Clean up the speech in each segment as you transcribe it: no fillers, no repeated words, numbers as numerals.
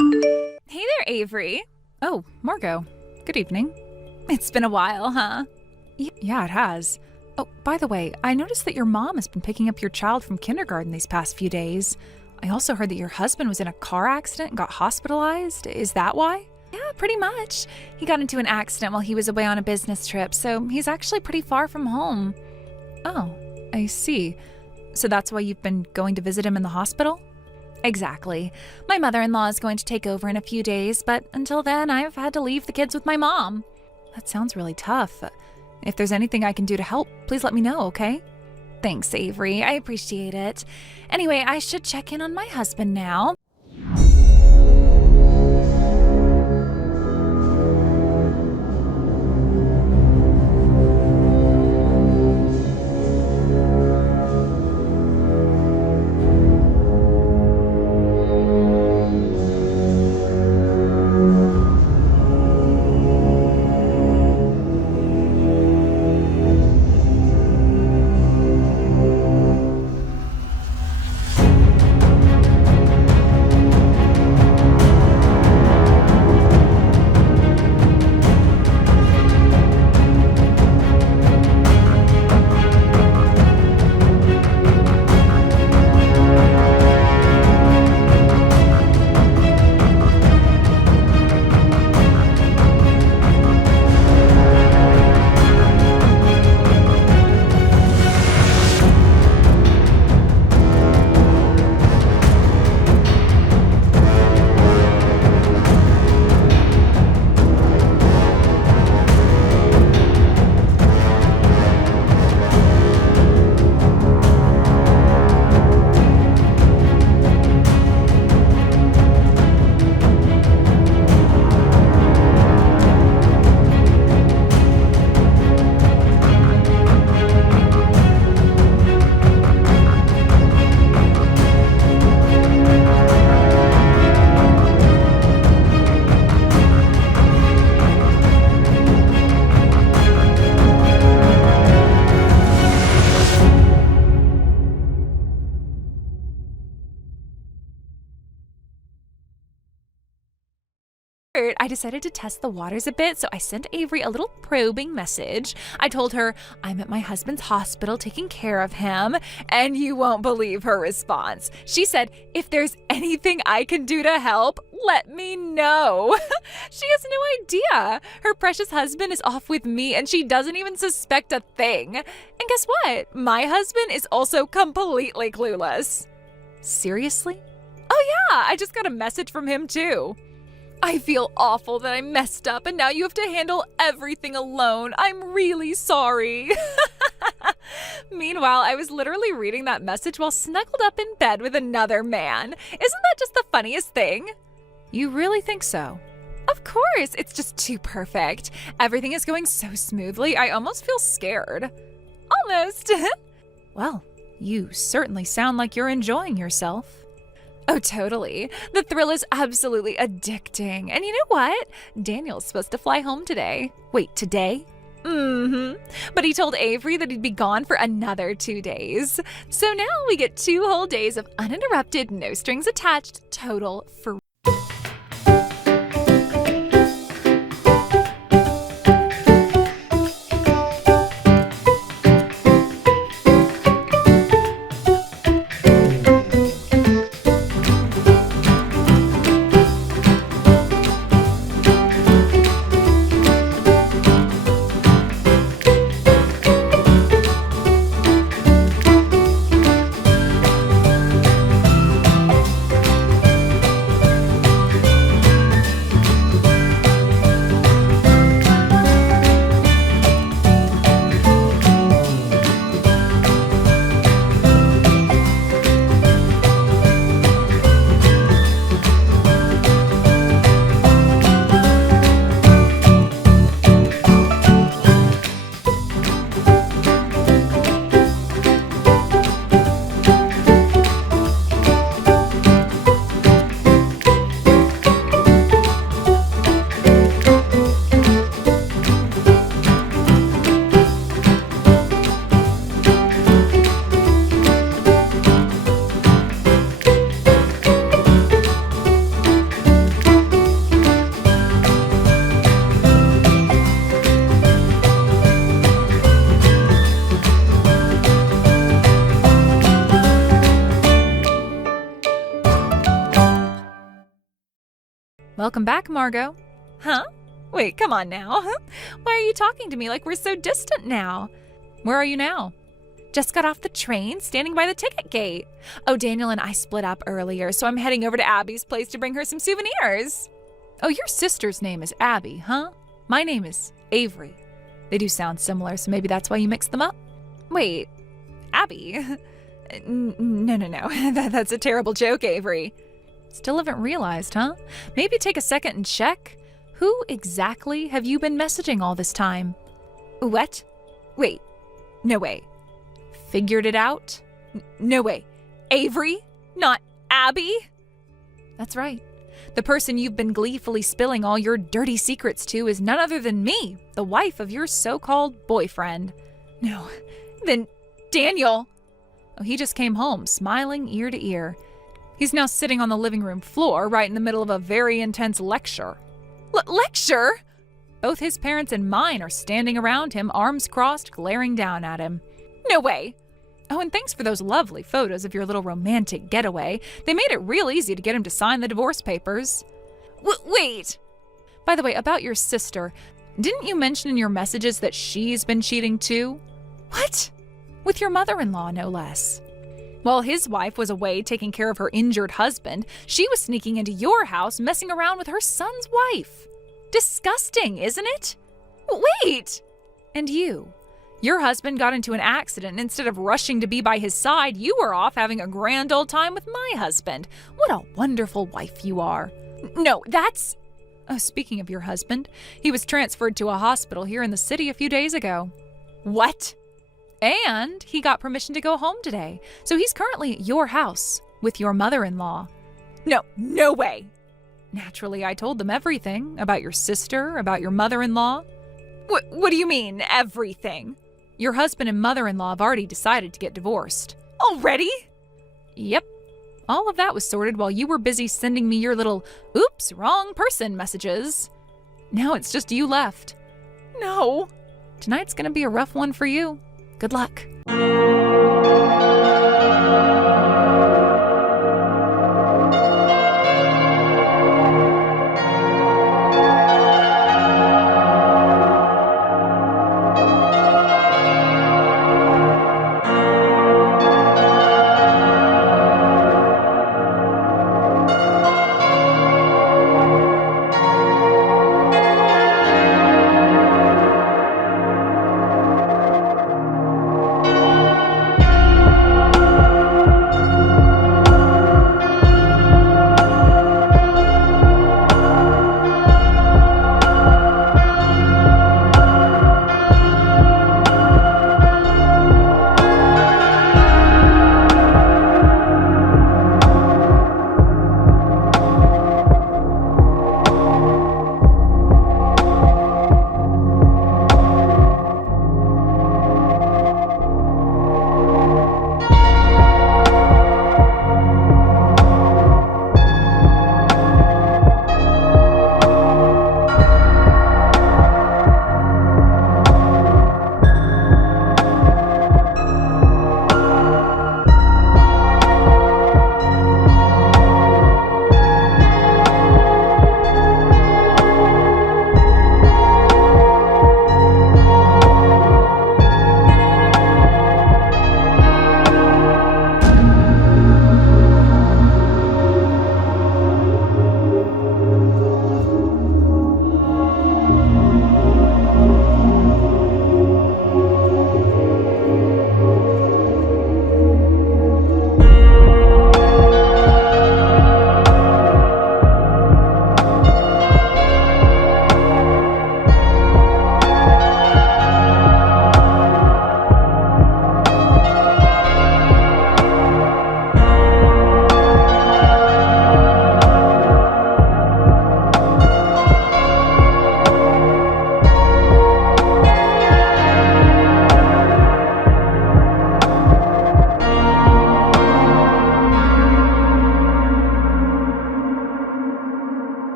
Hey there, Avery. Oh, Margot. Good evening. It's been a while, huh? Yeah, it has. Oh, by the way, I noticed that your mom has been picking up your child from kindergarten these past few days. I also heard that your husband was in a car accident and got hospitalized. Is that why? Yeah, pretty much. He got into an accident while he was away on a business trip, so he's actually pretty far from home. Oh, I see. So that's why you've been going to visit him in the hospital? Exactly. My mother-in-law is going to take over in a few days, but until then, I've had to leave the kids with my mom. That sounds really tough. If there's anything I can do to help, please let me know, okay? Thanks, Avery. I appreciate it. Anyway, I should check in on my husband now. I decided to test the waters a bit, so I sent Avery a little probing message. I told her I'm at my husband's hospital taking care of him, and you won't believe her response. She said, if there's anything I can do to help, let me know. She has no idea. Her precious husband is off with me, and she doesn't even suspect a thing. And guess what? My husband is also completely clueless. Seriously? Oh yeah, I just got a message from him too. I feel awful that I messed up and now you have to handle everything alone. I'm really sorry. Meanwhile, I was literally reading that message while snuggled up in bed with another man. Isn't that just the funniest thing? You really think so? Of course, it's just too perfect. Everything is going so smoothly, I almost feel scared. Almost. Well, you certainly sound like you're enjoying yourself. Oh, totally. The thrill is absolutely addicting. And you know what? Daniel's supposed to fly home today. Wait, today? Mm-hmm. But he told Avery that he'd be gone for another 2 days. So now we get 2 whole days of uninterrupted, no strings attached, total free. Welcome back, Margot. Huh? Wait, come on now. Why are you talking to me like we're so distant now? Where are you now? Just got off the train, standing by the ticket gate. Oh, Daniel and I split up earlier, so I'm heading over to Abby's place to bring her some souvenirs. Oh, your sister's name is Abby, huh? My name is Avery. They do sound similar, so maybe that's why you mixed them up? Wait, Abby? No. That's a terrible joke, Avery. Still haven't realized, huh? Maybe take a second and check. Who exactly have you been messaging all this time? What? Wait, no way. Figured it out? No way. Avery? Not Abby? That's right. The person you've been gleefully spilling all your dirty secrets to is none other than me, the wife of your so-called boyfriend. No. Then Daniel. Oh, he just came home, smiling ear to ear. He's now sitting on the living room floor right in the middle of a very intense lecture. Lecture? Both his parents and mine are standing around him, arms crossed, glaring down at him. No way. Oh, and thanks for those lovely photos of your little romantic getaway. They made it real easy to get him to sign the divorce papers. Wait. By the way, about your sister, didn't you mention in your messages that she's been cheating too? What? With your mother-in-law, no less. While his wife was away taking care of her injured husband, she was sneaking into your house, messing around with her son's wife. Disgusting, isn't it? Wait! And you? Your husband got into an accident, and instead of rushing to be by his side, you were off having a grand old time with my husband. What a wonderful wife you are. No, that's... Oh, speaking of your husband, he was transferred to a hospital here in the city a few days ago. What? And he got permission to go home today, so he's currently at your house with your mother-in-law. No way. Naturally, I told them everything about your sister, about your mother-in-law. What do you mean, everything? Your husband and mother-in-law have already decided to get divorced. Already? Yep. All of that was sorted while you were busy sending me your little, oops, wrong person messages. Now it's just you left. No. Tonight's gonna be a rough one for you. Good luck.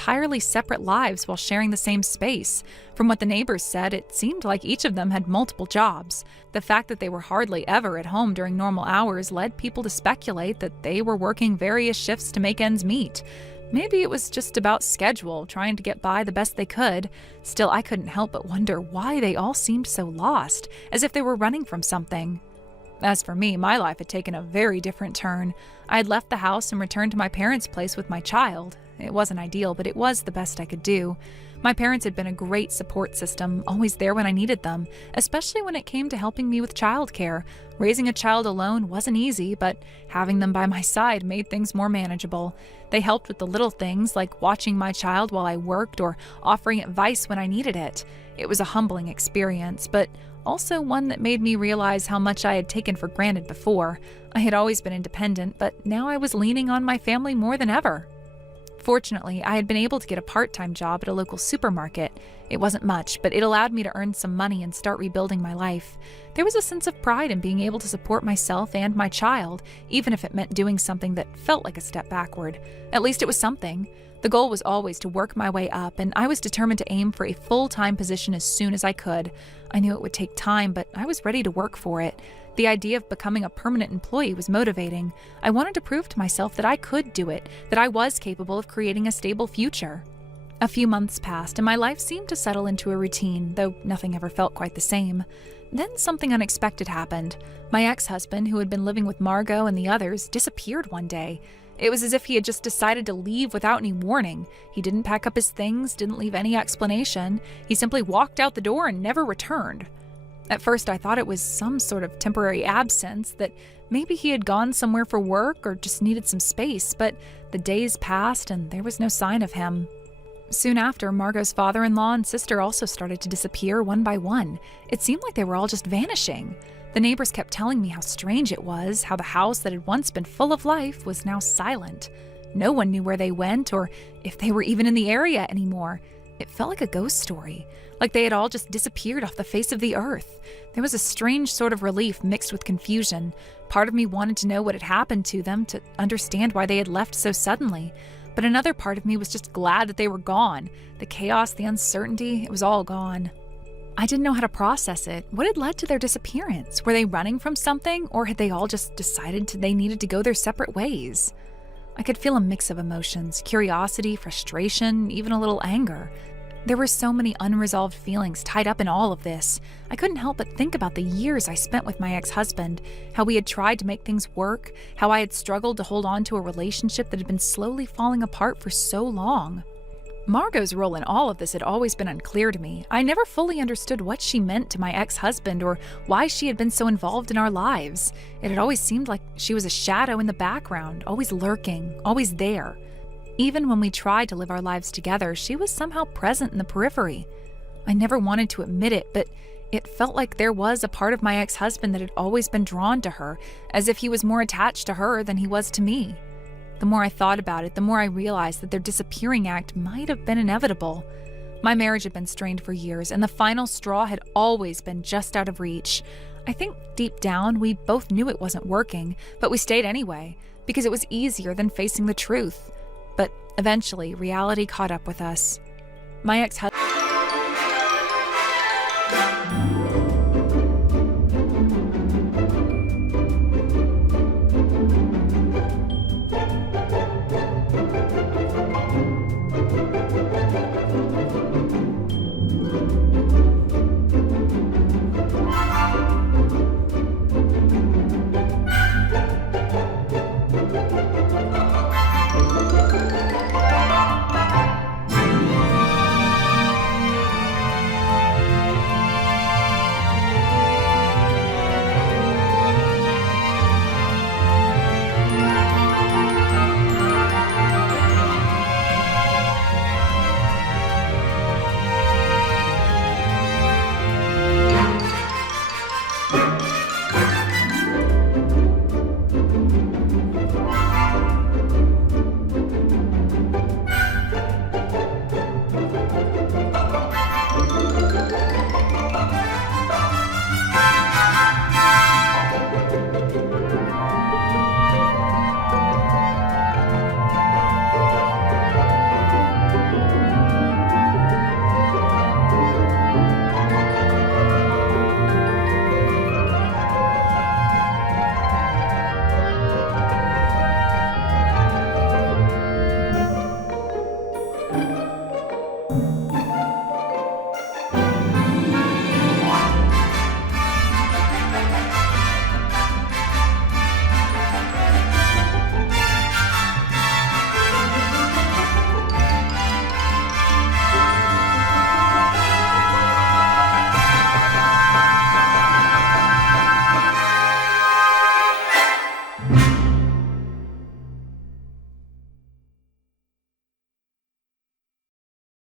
entirely separate lives while sharing the same space. From what the neighbors said, it seemed like each of them had multiple jobs. The fact that they were hardly ever at home during normal hours led people to speculate that they were working various shifts to make ends meet. Maybe it was just about schedule, trying to get by the best they could. Still, I couldn't help but wonder why they all seemed so lost, as if they were running from something. As for me, my life had taken a very different turn. I had left the house and returned to my parents' place with my child. It wasn't ideal, but it was the best I could do. My parents had been a great support system, always there when I needed them, especially when it came to helping me with childcare. Raising a child alone wasn't easy, but having them by my side made things more manageable. They helped with the little things, like watching my child while I worked or offering advice when I needed it. It was a humbling experience, but also one that made me realize how much I had taken for granted before. I had always been independent, but now I was leaning on my family more than ever. Fortunately, I had been able to get a part-time job at a local supermarket. It wasn't much, but it allowed me to earn some money and start rebuilding my life. There was a sense of pride in being able to support myself and my child, even if it meant doing something that felt like a step backward. At least it was something. The goal was always to work my way up, and I was determined to aim for a full-time position as soon as I could. I knew it would take time, but I was ready to work for it. The idea of becoming a permanent employee was motivating. I wanted to prove to myself that I could do it, that I was capable of creating a stable future. A few months passed, and my life seemed to settle into a routine, though nothing ever felt quite the same. Then something unexpected happened. My ex-husband, who had been living with Margot and the others, disappeared one day. It was as if he had just decided to leave without any warning. He didn't pack up his things, didn't leave any explanation. He simply walked out the door and never returned. At first, I thought it was some sort of temporary absence, that maybe he had gone somewhere for work or just needed some space, but the days passed and there was no sign of him. Soon after, Margot's father-in-law and sister also started to disappear one by one. It seemed like they were all just vanishing. The neighbors kept telling me how strange it was, how the house that had once been full of life was now silent. No one knew where they went or if they were even in the area anymore. It felt like a ghost story, like they had all just disappeared off the face of the earth. There was a strange sort of relief mixed with confusion. Part of me wanted to know what had happened to them, to understand why they had left so suddenly. But another part of me was just glad that they were gone. The chaos, the uncertainty, it was all gone. I didn't know how to process it. What had led to their disappearance? Were they running from something, or had they all just decided they needed to go their separate ways? I could feel a mix of emotions: curiosity, frustration, even a little anger. There were so many unresolved feelings tied up in all of this. I couldn't help but think about the years I spent with my ex-husband, how we had tried to make things work, how I had struggled to hold on to a relationship that had been slowly falling apart for so long. Margot's role in all of this had always been unclear to me. I never fully understood what she meant to my ex-husband or why she had been so involved in our lives. It had always seemed like she was a shadow in the background, always lurking, always there. Even when we tried to live our lives together, she was somehow present in the periphery. I never wanted to admit it, but it felt like there was a part of my ex-husband that had always been drawn to her, as if he was more attached to her than he was to me. The more I thought about it, the more I realized that their disappearing act might have been inevitable. My marriage had been strained for years, and the final straw had always been just out of reach. I think deep down, we both knew it wasn't working, but we stayed anyway, because it was easier than facing the truth. But eventually, reality caught up with us. My ex-husband...